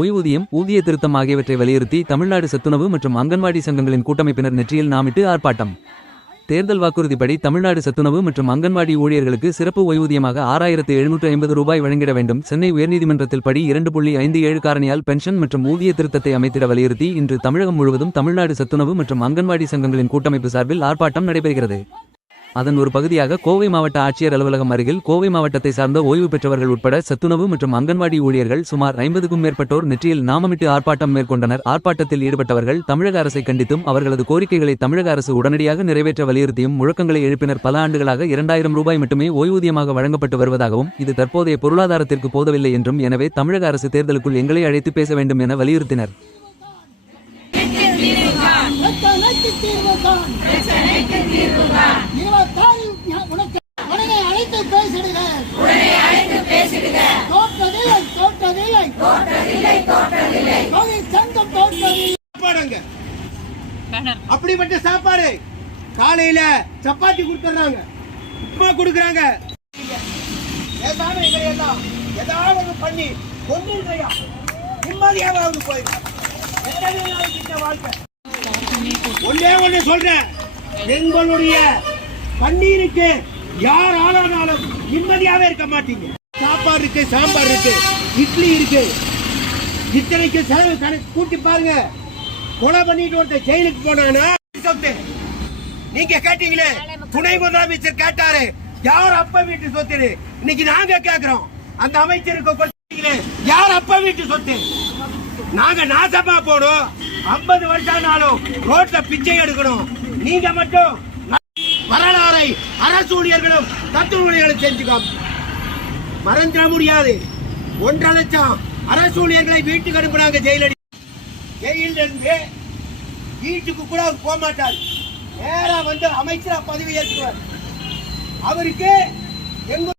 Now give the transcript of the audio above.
ஓய்வூதியம், ஊதிய திருத்தம் ஆகியவற்றை வலியுறுத்தி தமிழ்நாடு சத்துணவு மற்றும் அங்கன்வாடி சங்கங்களின் கூட்டமைப்பினர் நெற்றியில் நாமிட்டு ஆர்ப்பாட்டம். தேர்தல் வாக்குறுதிப்படி தமிழ்நாடு சத்துணவு மற்றும் அங்கன்வாடி ஊழியர்களுக்கு சிறப்பு ஓய்வூதியமாக 6750 ரூபாய் வழங்கிட வேண்டும். சென்னை உயர்நீதிமன்றத்தில் படி 2.57 காரணியால் பென்ஷன் மற்றும் ஊதிய திருத்தத்தை அமைத்திட வலியுறுத்தி இன்று தமிழகம் முழுவதும் தமிழ்நாடு சத்துணவு மற்றும் அங்கன்வாடி சங்கங்களின் கூட்டமைப்பு சார்பில் ஆர்ப்பாட்டம் நடைபெறுகிறது. அதன் ஒரு பகுதியாக கோவை மாவட்ட ஆட்சியர் அலுவலகம் அருகில் கோவை மாவட்டத்தை சார்ந்த ஓய்வு பெற்றவர்கள் உட்பட சத்துணவு மற்றும் அங்கன்வாடி ஊழியர்கள் சுமார் 50க்கும் மேற்பட்டோர் நெற்றியில் நாமமிட்டு ஆர்ப்பாட்டம் மேற்கொண்டனர். ஆர்ப்பாட்டத்தில் ஈடுபட்டவர்கள் தமிழக அரசை கண்டித்தும் அவர்களது கோரிக்கைகளை தமிழக அரசு உடனடியாக நிறைவேற்ற வலியுறுத்தியும் முழக்கங்களை எழுப்பினர். பல ஆண்டுகளாக 2000 ரூபாய் மட்டுமே ஓய்வூதியமாக வழங்கப்பட்டு வருவதாகவும் இது தற்போதைய பொருளாதாரத்திற்கு போதவில்லை என்றும் எனவே தமிழக அரசு தேர்தலுக்குள் எங்களை அழைத்து பேச வேண்டும் என வலியுறுத்தினர். அப்படிப்பட்ட சாப்பாடு காலையில சப்பாத்தி கொடுத்துறாங்க, உப்புமா கொடுக்கறாங்க. ஏதாவது பண்ணி கொண்டு நிம்மதியாவது போயிடும். ஒண்ணே சொல்றேன், எங்களுடைய பன்னீருக்கு யார் ஆளானாலும் நிம்மதியாவே இருக்க மாட்டீங்க. சாப்பாடு இருக்கு, சாம்பார் இருக்கு, இட்லி இருக்கு, இத்தனைக்கு செலவு கணக்கு கூட்டி பாருங்க. கொலை பண்ணிட்டு ஒருத்தர் ஜெயிலுக்கு போனானா சொத்து நீங்க கேட்டீங்களே, துணை முதலமைச்சர் கேட்டாரு யார் அப்பா வீட்டு சொத்து. இன்னைக்கு நாங்க கேக்குறோம், அந்த அமைச்சருக்கு கொடுத்தீங்களே யார் அப்பா வீட்டு சொத்து. நாங்க நாசமா போடும், 50 வருஷம் ஆனாலும் ரோட்ல பிச்சை எடுக்கணும். நீங்க மட்டும் வரலாறை அரசு ஊழியர்களும் தத்துவ ஊழியர்களும் செஞ்சுக்கோம், மறந்துட முடியாது. 1.5 லட்சம் அரசு ஊழியர்களை வீட்டுக்கு அனுப்புனாங்க. ஜெயிலில் இருந்து வீட்டுக்கு கூட அவர் போக மாட்டார், நேரா வந்து அமைச்சரா பதவி ஏற்றுவார். அவருக்கு எங்க